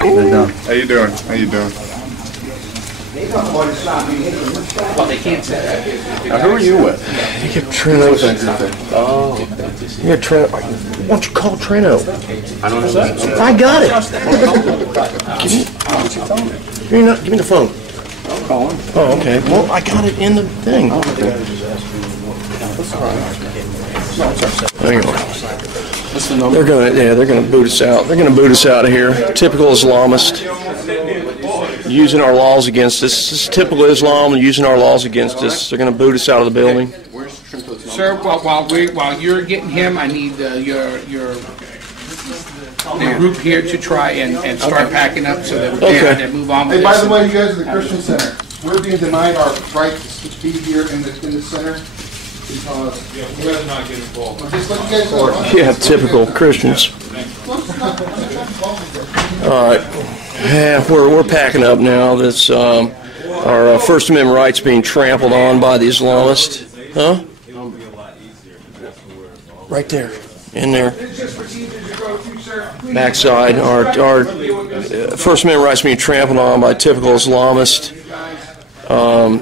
How you doing? How you doing? Well, they can't say that. Now, who are you with? You get Treno. Oh. You get Treno. Why don't you call Treno? I don't know that. I got it. Give me the phone. I'll call him. Oh, okay. Well, I got it in the thing. Oh, okay. There you go. They're gonna boot us out. They're gonna boot us out of here. Typical Islamist. Using our laws against us. This is typical Islam using our laws against us. They're going to boot us out of the building. Sir, while you're getting him, I need your group here to try and start packing up so that we can move on with Hey, this. by the way, you guys at the Christian Center, we're being denied our right to be here in the center because You better not get involved. just let you guys know. Yeah, typical Christians. All right. Yeah, we're packing up now. This our First Amendment rights being trampled on by the Islamists. Huh? Right there, in there. Backside, our First Amendment rights being trampled on by typical Islamists.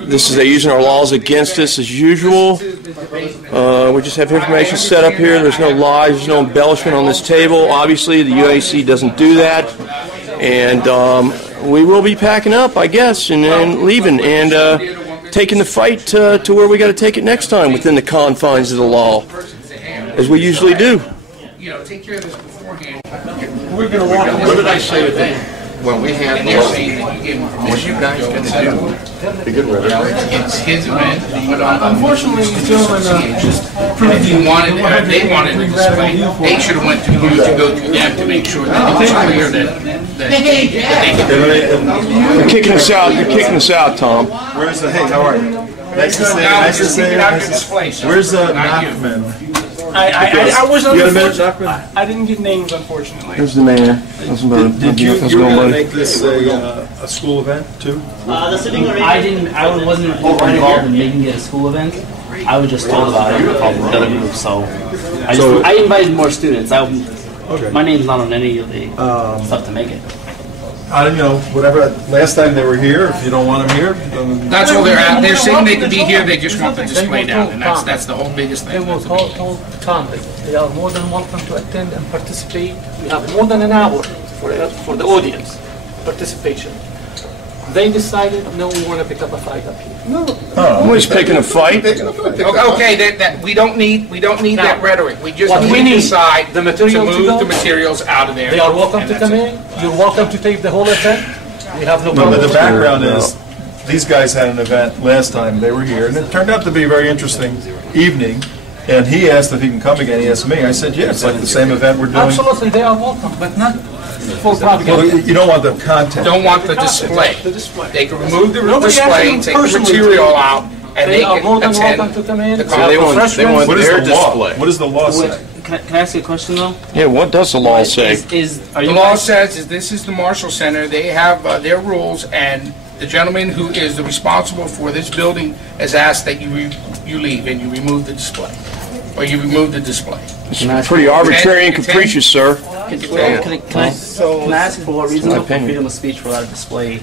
This is they using our laws against us as usual. We just have information set up here. There's no lies, there's no embellishment on this table. Obviously, the UAC doesn't do that. And we will be packing up, I guess, and leaving and taking the fight to where we got to take it next time within the confines of the law, as we usually do. You know, take care of this beforehand. We're going to walk. What did I say to them? When we have And they're saying that you gave him what you guys going to do? Be good with it. It's his event, but Unfortunately, the gentleman just if you wanted, they wanted a display, they should have went to you to go to them to make sure that it was clear that they could. They're kicking us out. They're kicking us out, Tom. Where's the, hey, how are you? Nice to see you. Now, Nice to just see take you. it out your display, sir. Where's the Not you. Nachman? I wasn't. You got a minute, Nachman? I didn't get names, unfortunately. There's the man. Did you were going to make this a school event too? I wasn't involved in making it a school event. I was just told about it from the other group, so I invited more students. My name's not on any of the stuff to make it. Whatever. Last time they were here. If you don't want them here, then That's all they're at. They're saying they can be here, they just want the display down, and that's the whole biggest They thing. will told calmly. They are more than welcome to attend and participate. We have more than an hour for the audience participation. They decided, no, we want to pick up a fight up here. Nobody's picking a fight. Okay, that we don't need that rhetoric. We just What we need to need, decide the material to to move go. the materials out of there. They are welcome and to that's come it. in. You're welcome to take the whole event. We have no but problem. the background is these guys had an event last time they were here, and it turned out to be a very interesting evening. And he asked if he can come again. He asked me. I said, yeah, it's like the same event we're doing. Absolutely, they are welcome, but not full propaganda. Well, you don't want the content. Don't want the display. The display. They can remove the Nobody display, asked take them the personally material to. out, and They they are more can than welcome attend to come in. the They conference. What is their the law? display. What does the law say? Can I ask you a question though? Yeah, what does the law say? Are The you law guys, says is this is the Marshall Center. They have their rules, and the gentleman who is the responsible for this building has asked that you leave and you remove the display, or you remove the display. Pretty arbitrary and capricious, sir. can I ask for what reason? My For opinion. freedom of speech for allowed to display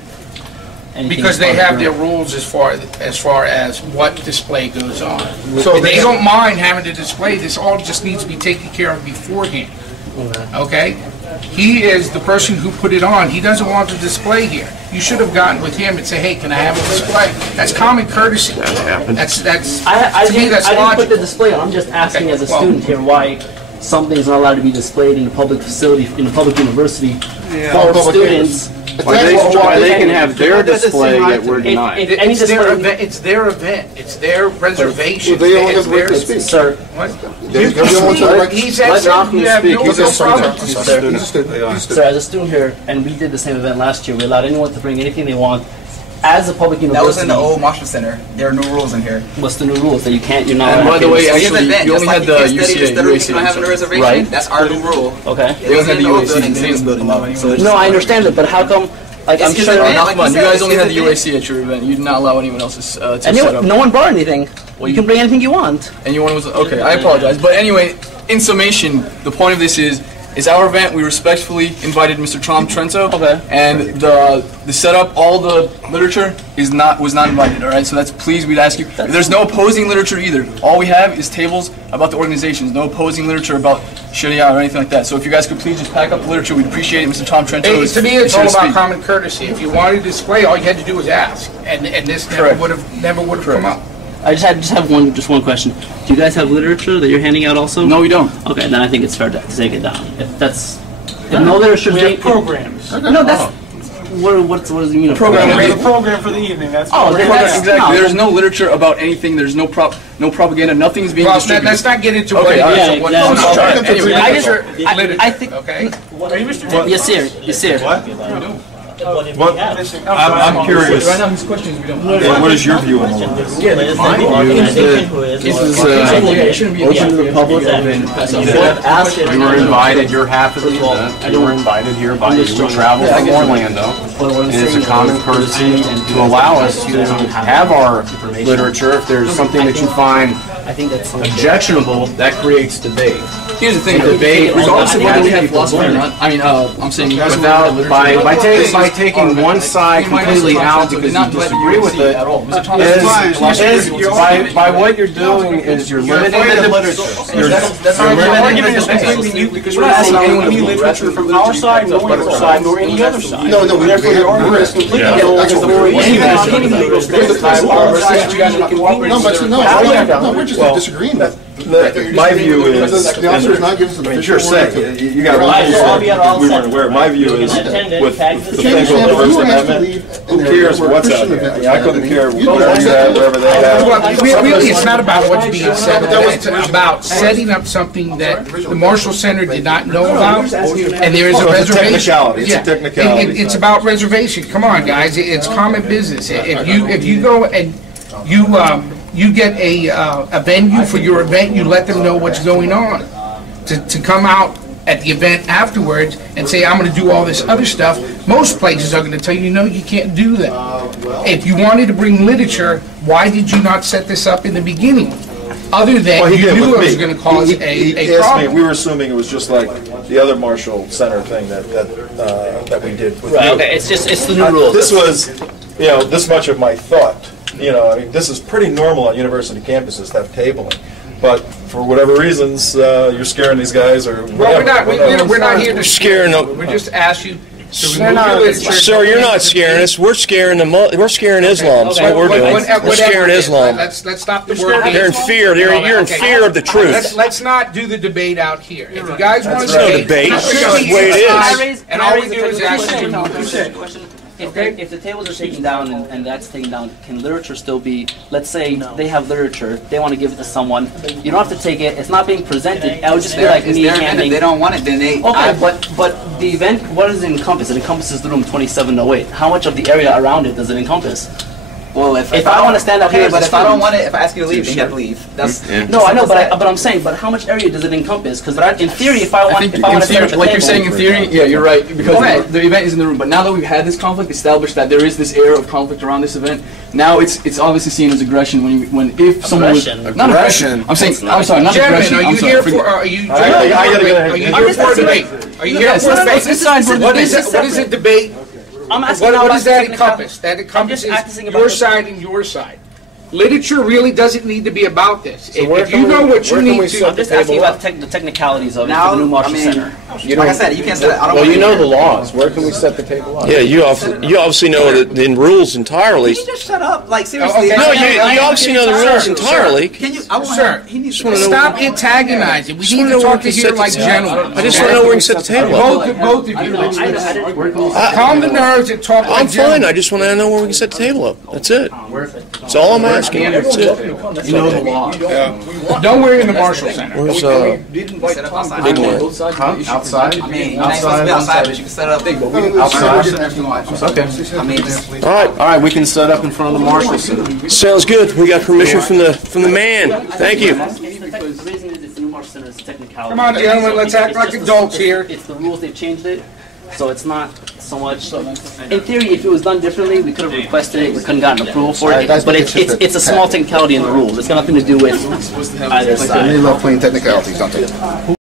anything Because they as part have of their the- rules as far as what display goes on. So they don't mind having to display. This all just needs to be taken care of beforehand. Okay? He is the person who put it on. He doesn't want the display here. You should have gotten with him and say, hey, can I have a display? That's common courtesy. That's I to me, that's didn't put the logical. display on. I'm just asking Okay, as a well- student here why something's not allowed to be displayed in a public facility, in a public university, full of students. Why they can have their display that we're denied. If any It's their display, event. It's their event. It's their reservation. They only have the right to It's speak. sir, Everyone's got a right to He said you have no He's a problem. student. He's a student. sir, as a student here, and we did the same event last year. We allowed anyone to bring anything they want. As a public That was university, in the old Marshall Center. There are new rules in here. what's the new rules that you're not? And allowed by to the way, do? It's an actually, event, you just only like had you the can't study UC this and study if UAC. you don't have a reservation. Right. That's our new rule. Okay. They don't have the in old UAC buildings, in this building though. So it's No, I understand it, but how come? Like I'm It's his sure. event. Come Like on, you you said, guys only it's had the his UAC at your event. You did not allow anyone else's to set up. No one brought anything. Well, You can bring anything you want. Anyone was okay. I apologize, but anyway, in summation, the point of this is It's our event. We respectfully invited Mr. Tom Trento. Okay. And the setup, all the literature was not invited. All right. So please, we'd ask you. There's no opposing literature either. All we have is tables about the organizations. No opposing literature about Sharia or anything like that. So if you guys could please just pack up the literature, we'd appreciate it. Mr. Tom Trento. Hey, to me, it's here all to about speak. common courtesy. If you wanted to display, all you had to do was ask, and this never would have come up. I just have one question. Do you guys have literature that you're handing out also? No, we don't. Okay, then I think it's fair to take it down. If no literature, We have programs. No, that's what does it mean? A Program. We have a program for the evening, that's Exactly. There's no literature about anything. There's no propaganda. Nothing's being Well, distributed. let's not get into Okay, what it yeah, is or what exactly. it's not. Anyway, Anyway, I just- literature, I think- okay? Yes, sir. Yes, sir. I'm curious. Right now, his question is we don't. What is your view on the law? This is open to the public. You were invited, you're half of the event. You were invited here by you. We traveled from Orlando. And it's a common courtesy to allow us to have our literature. If there's something that you find objectionable, that creates debate. Here's the thing. Debate, Regardless of whether we have philosophy or not. I mean, I'm saying Without, by taking one side completely out because you disagree with it, by what you're doing is you're limiting the literature. You're limiting the because we're not asking anyone to literature from our side, nor your side, nor any other side. No, we're completely. No, we're just disagreeing. My view is, The officer's not giving us an official you're word. saying, you got one we weren't aware. My view is, with the thing with the First Amendment, who cares what's out there? I couldn't care wherever they have. Well, really, it's not about what's being said. It's about setting up something that the Marshall Center did not know about, and there is a So it's a reservation. technicality. It's a technicality. It's about reservation. Come on, guys. It's common business. If you go and you get a venue for your event, you let them know what's going on. To come out at the event afterwards and say, I'm going to do all this other stuff, most places are going to tell you, no, you can't do that. If you wanted to bring literature, why did you not set this up in the beginning? Other than Well, he you did knew with it was me. going to cause He a asked me, problem. we were assuming it was just like the other Marshall Center thing that we did with Right. you. Okay. It's the new rules. This was, this much of my thought. I mean, this is pretty normal on university campuses to have tabling. But for whatever reasons, you're scaring these guys or Well, whatever. we're not here to Scaring scare them. you. We just ask you to remove your literature. Sir, you're not scaring us. We're scaring We're scaring Islam. That's what we're doing. We're scaring Islam. Let's stop the word. They're in fear. You're in fear of the truth. Let's not do the debate out here. If you guys want to no debate, debate. it's That's the way it is. And all we do is ask you to remove the Question. If the tables are taken down and that's taken down, can literature still be, let's say they have literature, they want to give it to someone, you don't have to take it, it's not being presented, it would just be like me handing... If they don't want it, then they... Okay, but the event, what does it encompass? It encompasses the room 2708. How much of the area around it does it encompass? Well, if I want to stand up here, but if I don't want it, if I ask you to leave, then you have to leave. That's No, I know, but I'm saying, but how much area does it encompass? Because in theory, if I want to set up a like you're table- saying in theory, yeah, you're right, because the event is in the room. But now that we've had this conflict, established that there is this air of conflict around this event, now it's obviously seen as aggression if someone was Aggression. not aggression. I'm saying, I'm sorry, not Gentlemen, aggression. are I'm you sorry. here forget- for? Are you? I gotta get ahead. Are you I'm here just for a asking debate? Are you here Yes, for a let's debate? decide for the What is debate. it? What is a debate? I'm asking What does that technical- encompass? That encompasses asking about your the- side and your side. Literature really doesn't need to be about this. where If can you know we- what you where can need we to, set I'm just asking about the technicalities of it for the new Marshall Center. Like I said, you can't say that. I don't Well, want you to know the laws. Where can we set the table up? Yeah, you obviously know the rules entirely. Can you just shut up? Like, seriously. Okay. No, you obviously know the rules entirely. Can you? I want sir, he needs wanna to know- stop antagonizing. We need wanna to know talk where to we here can like set the table. gentlemen. I just want to know where we can set the table up. Both of you. I didn't Calm the nerves and talk I'm like fine. gentlemen. I just want to know where we can set the table up. That's it. That's all I'm asking. That's it. You know the law. Don't worry in the Marshall Center. Where's Set up outside. Big man? Outside? I mean, you're not supposed to be outside, but you can set up. Okay. I mean, just All All right, we can set up in front of the Marshall Center. right. Sounds good. We got permission from the man. Thank you. The reason is it's the new Marshall Center is technicality. Come on, gentlemen, let's act like adults here. It's the rules, they've changed it, so it's not so much. In theory, if it was done differently, we could have requested it, we couldn't gotten approval for it, but it's a small technicality in the rules. It's got nothing to do with either They side. love playing technicalities, don't they?